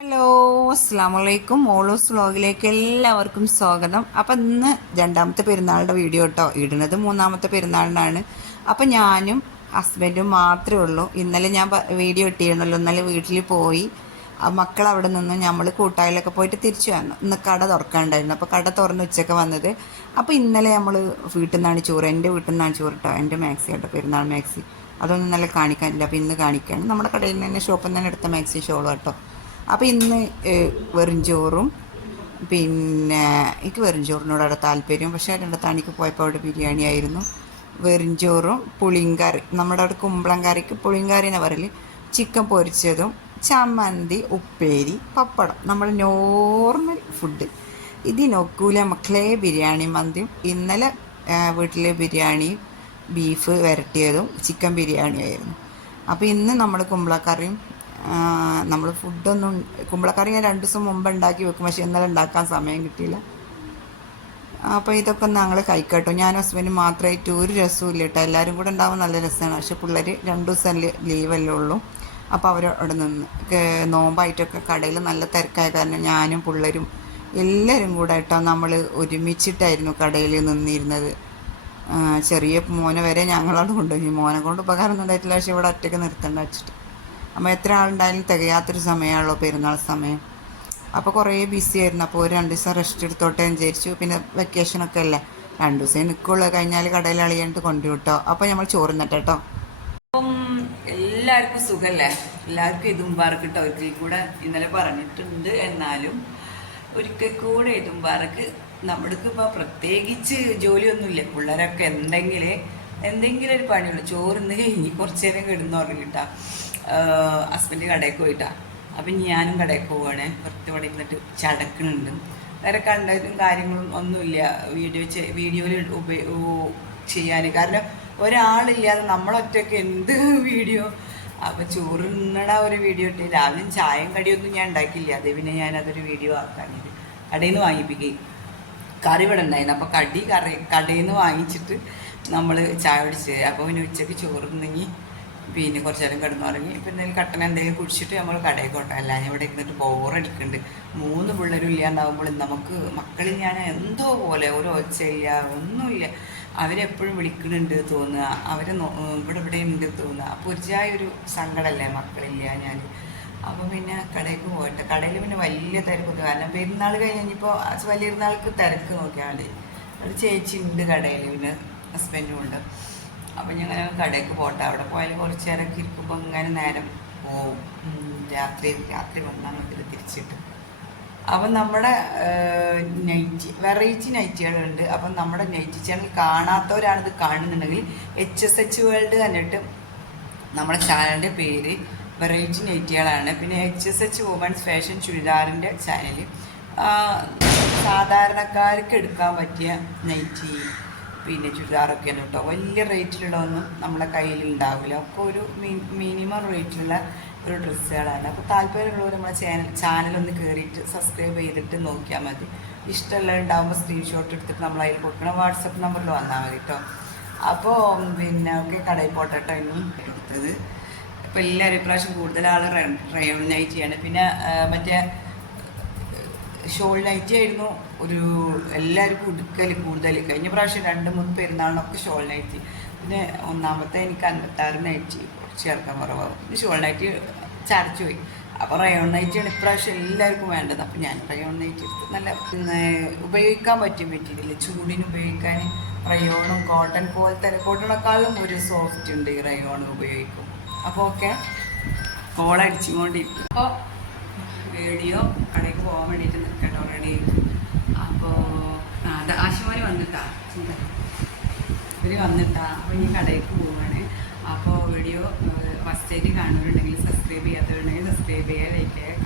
Hello അസ്സാം വലൈക്കും വ്ളോഗിലേക്ക് എല്ലാവർക്കും സ്വാഗതം. അപ്പം ഇന്ന് രണ്ടാമത്തെ പെരുന്നാളുടെ വീഡിയോ കേട്ടോ ഇടുന്നത് മൂന്നാമത്തെ പെരുന്നാളിനാണ്. അപ്പം ഞാനും ഹസ്ബൻഡും മാത്രമേ ഉള്ളൂ. ഇന്നലെ ഞാൻ വീഡിയോ ഇട്ടിരുന്നല്ലോ. ഇന്നലെ വീട്ടിൽ പോയി. മക്കൾ അവിടെ നിന്ന് നമ്മൾ കൂട്ടായിലൊക്കെ പോയിട്ട് തിരിച്ചു വന്നു. ഇന്ന് കട തുറക്കാണ്ടായിരുന്നു അപ്പോൾ കട തുറന്ന് ഉച്ചയ്ക്ക് വന്നത്. അപ്പോൾ ഇന്നലെ നമ്മൾ വീട്ടിൽ നിന്നാണ് ചോറ്. എന്റെ വീട്ടിൽ നിന്നാണ് ചോറ് കേട്ടോ എന്റെ മാക്സി കേട്ടോ പെരുന്നാൾ മാക്സി. അതൊന്നും ഇന്നലെ കാണിക്കാനില്ല. അപ്പോൾ ഇന്ന് കാണിക്കുകയാണ് നമ്മുടെ കടയിൽ നിന്ന് തന്നെ ഷോപ്പിൽ നിന്ന് തന്നെ എടുത്ത മാക്സി ഷോളും കേട്ടോ അപ്പോൾ ഇന്ന് വെറും ചോറും പിന്നെ എനിക്ക് വെറും ചോറിനോടാണ് താല്പര്യം. പക്ഷേ രണ്ടത്താണിക്ക് പോയപ്പോൾ അവിടെ ബിരിയാണി ആയിരുന്നു. വെറും ചോറും പുളിങ്കറി നമ്മുടെ അവിടെ കുമ്പളം കറിക്ക് പുളിങ്കറി എന്ന് പറയൽ. ചിക്കൻ പൊരിച്ചതും ചമ്മന്തി ഉപ്പേരി പപ്പടം. നമ്മൾ നോർമൽ ഫുഡ് ഇതിനൊക്കൂല മക്കളെ ബിരിയാണി മന്തിയും. ഇന്നലെ വീട്ടിലെ ബിരിയാണി ബീഫ് വരട്ടിയതും ചിക്കൻ ബിരിയാണിയും ആയിരുന്നു അപ്പോൾ ഇന്ന് നമ്മൾ കുമ്പളക്കറിയും നമ്മൾ ഫുഡൊന്നും കുമ്പളക്കറി ഞാൻ രണ്ട് ദിവസം മുമ്പ് ഉണ്ടാക്കി വെക്കും പക്ഷെ ഇന്നലെ ഉണ്ടാക്കാൻ സമയം കിട്ടിയില്ല. അപ്പോൾ ഇതൊക്കെ ഞങ്ങൾ കഴിക്കട്ടോ. ഞാൻ ഹസ്ബൻഡ് മാത്രമായിട്ട് ഒരു രസവും ഇല്ല കേട്ടോ. എല്ലാവരും കൂടെ ഉണ്ടാവും നല്ല രസമാണ്. പക്ഷെ പിള്ളേർ രണ്ട് ദിവസം ലീവല്ലേ ഉള്ളൂ. അപ്പോൾ അവർ അവിടെ നിന്ന് നോമ്പായിട്ടൊക്കെ കടയിൽ നല്ല തിരക്കായ കാരണം ഞാനും പിള്ളേരും എല്ലാവരും കൂടെ കേട്ടോ നമ്മൾ ഒരുമിച്ചിട്ടായിരുന്നു കടയിൽ നിന്നിരുന്നത്. ചെറിയ മോനെ വരെ ഞങ്ങളോട് കൊണ്ടുപോയി മോനെ കൊണ്ട് ഉപകാരം ഉണ്ടായിട്ടില്ല. പക്ഷെ ഇവിടെ ഒറ്റയ്ക്ക് നിർത്തേണ്ട വെച്ചിട്ട്. നമ്മൾ എത്ര ആളുണ്ടായാലും തികയാത്തൊരു സമയമാണല്ലോ പെരുന്നാൾ സമയം. അപ്പോൾ കുറേ ബിസി ആയിരുന്നു. അപ്പോൾ ഒരു രണ്ട് ദിവസം റെസ്റ്റ് എടുത്തോട്ടെ എന്ന് വിചാരിച്ചു. പിന്നെ വെക്കേഷനൊക്കെ അല്ലേ. രണ്ട് ദിവസം നിൽക്കുള്ളൂ കഴിഞ്ഞാൽ കടയിൽ അളിയാണ്ട് കൊണ്ടുവിട്ടോ അപ്പോൾ നമ്മൾ ചോറുന്നിട്ട് കേട്ടോ അപ്പം എല്ലാവർക്കും സുഖമല്ലേ എല്ലാവർക്കും ഇതും കിട്ടോ ഒരിക്കൽ കൂടെ ഇന്നലെ പറഞ്ഞിട്ടുണ്ട്. എന്നാലും ഒരിക്കൽ കൂടെ ഇതും പാറക്ക് നമ്മൾക്ക് ഇപ്പോൾ പ്രത്യേകിച്ച് ജോലിയൊന്നുമില്ല. പിള്ളേരൊക്കെ എന്തെങ്കിലും എന്തെങ്കിലും ഒരു പണിയുള്ളൂ ചോറിന്ന് കഴിഞ്ഞ് കുറച്ച് നേരം കിടന്നുറങ്ങിട്ടാ ഹസ്ബൻഡ് കടയിൽ പോയിട്ടാ. അപ്പം ഞാനും കടയിൽ പോവാണ്. പുറത്ത് ഇവിടെ ഇരുന്നിട്ട് ചടക്കുന്നുണ്ട് വേറെ കണ്ടതും കാര്യങ്ങളും ഒന്നുമില്ല. വീഡിയോ വീഡിയോയിൽ ഉപയോ ചെയ്യാൻ കാരണം ഒരാളില്ലാതെ നമ്മളൊറ്റയ്ക്ക് എന്ത് വീഡിയോ? അപ്പൊ ചോറുന്നട ഒരു വീഡിയോ ഇട്ട് രാവിലെ ചായയും കടിയൊന്നും ഞാൻ ഉണ്ടാക്കിയില്ല. അത് പിന്നെ ഞാൻ അതൊരു വീഡിയോ ആക്കാൻ കടയിൽ നിന്ന് വാങ്ങിപ്പിക്കുകയും കറി ഇവിടെ ഉണ്ടായിരുന്നു. അപ്പോൾ കടി കറി കടയിൽ നിന്ന് വാങ്ങിച്ചിട്ട് നമ്മൾ ചായ പിടിച്ച് അപ്പോൾ പിന്നെ ഉച്ചയ്ക്ക് ചോറുന്നെങ്കിൽ പിന്നെ കുറച്ച് നേരം കിടന്നുറങ്ങി. പിന്നെ കട്ടൻ എന്തെങ്കിലും കുടിച്ചിട്ട് നമ്മൾ കടയിൽ അല്ല ഞാൻ ഇവിടെ ഇരുന്നിട്ട് ബോറടിക്കുന്നുണ്ട് മൂന്ന് പിള്ളേരും ഇല്ലാണ്ടാവുമ്പോൾ നമുക്ക് മക്കളിൽ ഞാൻ എന്തോ പോലെ. ഒരു ഒച്ചയില്ല ഒന്നുമില്ല. അവരെപ്പോഴും വിളിക്കുന്നുണ്ട് തോന്നുക. അവരെ ഇവിടെ ഇവിടെ ഉണ്ട് തോന്നുക. അപ്പോൾ ഒരു ചായ ഒരു സങ്കടമല്ലേ മക്കളില്ല ഞാൻ അപ്പം പിന്നെ കടയിലേക്ക് പോയിട്ട് കടയിൽ പിന്നെ വലിയ തിരക്കൊക്കെ. കാരണം പെരുന്നാൾ കഴിഞ്ഞപ്പോൾ വലിയ പെരുന്നാൾക്ക് തിരക്ക് നോക്കിയാൽ ഒരു ചേച്ചി ഉണ്ട് കടയിൽ പിന്നെ ഹസ്ബൻഡും ഉണ്ട്. അപ്പം ഞങ്ങൾ കടയ്ക്ക് പോട്ടെ. അവിടെ പോയാൽ കുറച്ച് നേരമൊക്കെ ഇരിക്കുമ്പോൾ ഇങ്ങനെ നേരം പോവും. രാത്രി രാത്രി വന്നാൽ മതി തിരിച്ചിട്ട്. അപ്പം നമ്മുടെ നൈറ്റ് വെറൈറ്റി നൈറ്റികളുണ്ട്. അപ്പം നമ്മുടെ നൈറ്റി ചാനൽ കാണാത്തവരാണിത് കാണുന്നുണ്ടെങ്കിൽ എച്ച് എസ് എച്ച് വേൾഡ് കണ്ടിട്ട് നമ്മുടെ ചാനലിന്റെ പേര് വെറൈറ്റി നൈറ്റികളാണ്. പിന്നെ H S H women's fashion ചുരിദാറിന്റെ channel സാധാരണക്കാർക്ക് എടുക്കാൻ പറ്റിയ നൈറ്റി പിന്നെ ചുരിദാറൊക്കെയാണ് കേട്ടോ വലിയ റേറ്റിലുള്ളതൊന്നും നമ്മുടെ കയ്യിൽ ഉണ്ടാവില്ല ഒക്കെ ഒരു മിനിമം റേറ്റിലുള്ള ഒരു ഡ്രസ്സുകളാണ്. അപ്പോൾ താല്പര്യമുള്ളവർ നമ്മുടെ ചാനൽ ചാനലൊന്ന് കയറിയിട്ട് സബ്സ്ക്രൈബ് ചെയ്തിട്ട് നോക്കിയാൽ മതി. ഇഷ്ടമുള്ള ഉണ്ടാകുമ്പോൾ സ്ക്രീൻഷോട്ട് എടുത്തിട്ട് നമ്മൾ അതിൽ കൊടുക്കണം വാട്സപ്പ് നമ്പറിൽ വന്നാൽ മതി കേട്ടോ അപ്പോൾ പിന്നെ ഒക്കെ കടയിൽ പോട്ടെ കേട്ടോ ഇനി. എടുത്തത് അപ്പോൾ എല്ലാവരും ഇപ്രാവശ്യം കൂടുതൽ ആൾ റയോൺ ചെയ്യാണ്. പിന്നെ മറ്റേ ഷോൾ നൈറ്റ് ആയിരുന്നു ഒരു എല്ലാവർക്കും ഉടുക്കൽ കൂടുതൽ കഴിഞ്ഞ പ്രാവശ്യം രണ്ട് മൂന്ന് പെരുന്നാളിനൊക്കെ ഷോൾ നൈറ്റ്. പിന്നെ ഒന്നാമത്തെ എനിക്ക് അൻപത്താറ് നൈറ്റ് കുറച്ച് ചേർക്കാൻ കുറവാകും പിന്നെ ഷോൾ നൈറ്റ് ചടച്ചു പോയി. അപ്പോൾ റയോൺ നൈറ്റാണ് ഇപ്രാവശ്യം എല്ലാവർക്കും വേണ്ടത്. അപ്പോൾ ഞാൻ റയോൺ നൈറ്റ് എടുത്ത് നല്ല ഉപയോഗിക്കാൻ പറ്റും മെറ്റീരിയൽ ചൂടിന് ഉപയോഗിക്കാൻ റയോണും കോട്ടൺ പോലത്തെ കോട്ടണക്കാളും ഒരു സോഫ്റ്റ് ഉണ്ട് ഈ റയോൺ ഉപയോഗിക്കും. അപ്പോൾ ഓക്കെ. കോളടിച്ചുകൊണ്ടിരിക്കും അപ്പോൾ വീഡിയോ കടയ്ക്ക് പോകാൻ വേണ്ടിയിട്ട് നിൽക്കട്ടോ റെഡി അപ്പോൾ അത് ആശുമാരി വന്നിട്ടാ. ചിന്ത ഇവർ വന്നിട്ടാ. അപ്പോൾ ഇനി കടയ്ക്ക് പോവാണ്. അപ്പോൾ വീഡിയോ ഫസ്റ്റ് ആയിട്ട് കാണുന്നുണ്ടെങ്കിൽ സബ്സ്ക്രൈബ് ചെയ്യാത്തവരുണ്ടെങ്കിൽ സബ്സ്ക്രൈബ് ചെയ്യുക ലൈക്ക് ചെയ്യുക